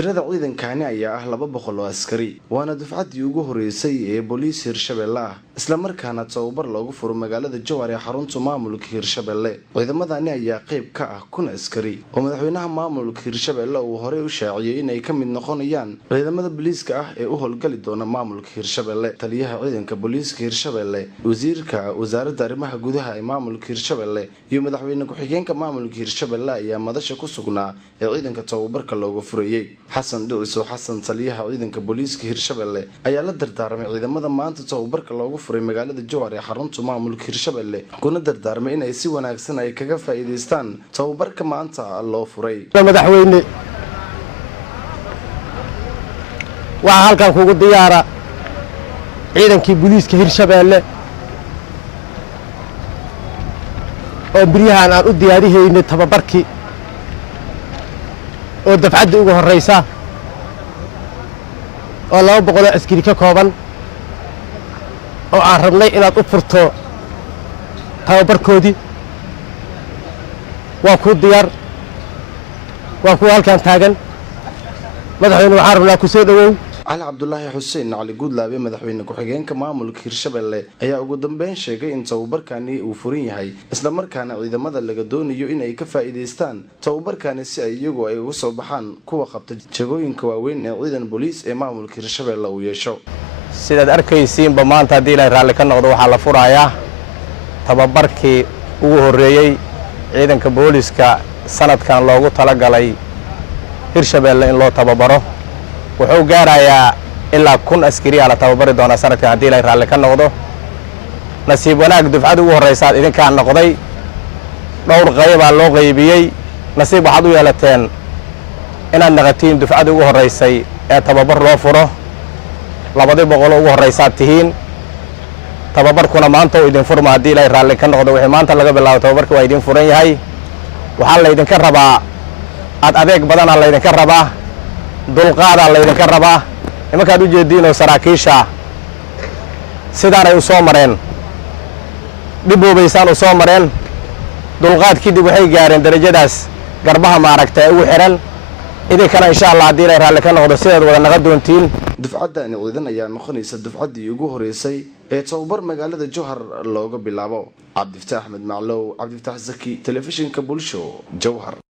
tirada ciidankani ayaa ah 200 oo askari waana dufcadii ugu horeysay ee booliis Hirshabelle ah isla markaana tababar loogu furo magaalada Jowhar ee xarunta maamulka Hirshabelle ciidamadani ayaa qayb ka ah 1,000 askari oo madaxweynaha maamulka Hirshabelle uu hore u shaaciyay inay ka mid noqonayaan ciidamada booliiska ah ee u howlgali doona maamulka Hirshabelle taliyaha ciidanka booliiska Hirshabelle wasiirka wasaaradda arrimaha gudaha ee maamulka Hirshabelle iyo madaxweyne ku-xigeenka maamulka Hirshabelle ayaa madasha ku sugnaa ee ciidanka tababarka loogu furayay Xasan Dhuciso Xasan taliyaha ciidanka booliiska Hirshabelle ayaa la dardaarmay ciidamada maanta tababarka loogu furay magaalada Jowhar ee xarunta maamulka Hirshabelle kuna dardaarmay inay si wanaagsan ay kaga faa'iideystaan tababarka maanta loo furay madaxweyne waxa halkan kugu diyaara ciidankii booliiska Hirshabelle oo bariyahan aan u diyaariyeynay tababarkii oo dafcadda ugu horeysa oo 200 askari ka kooban oo aan rabnay inaad u furto tababarkoodii waa ku diyaar waa ku halkan taagan madaxweyne waxaan rabnaa ku soo dhawow علي عبد الله حسين علي Guudlaabe madaxweyne ku-xigeenka maamulka Hirshabelle ayaa ugu dambeyn sheegay in tababarkani uu furan yahay isla markaana ciidamada laga doonayo in ay ka faa'iideystaan tababarkani si ay iyagu ay uga soo baxaan kuwa qabta jagooyinka waaweyn ee ciidan booliis ee maamulka Hirshabelle uu yeesho sidaad arkaysiin maanta hadii la raali ka noqdo waxa la furayaa tababarkii ugu horeeyay ciidanka booliiska sanadkan loogu talagalay Hirshabelle in loo tababaro wuxuu gaarayaa ilaa 1,000 askari la tababari doona sanadkan hadii la raali ka noqdo nasiib wanaag dufcada ugu horeysa idinka noqday dhowr qayb loo qaybiyay nasiib waxaad u yeelateen inaad naqatiin dufcada ugu horeysay ee tababar loo furo 200 ugu horeysa tihiin tababarkuna maanta oo idin furma hadii la raali ka noqdo wixii maanta laga bilaabo tababarka waa idin furan yahay waxa la idinka rabaa adeeg badan la idinka rabaa dulqaada la idinka rabaa markaad u jeediino saraakiisha sidaan ay u soo mareen diboobaysan u soo mareen dulqaadkii dib waxay gaareen darajadaas garbaha maaragtay ugu xiran idinkana insha Allah hadii la raali ka noqdo sidaad wada naga doontiin dufcadani ciidan ayaa noqonaysa dufcadii ugu horeysay ee tababar magaalada Jowhar looga bilaabo Cabdifataax Ahmed Maclow Cabdifataax Zaki telefishinka bulsho Jowhar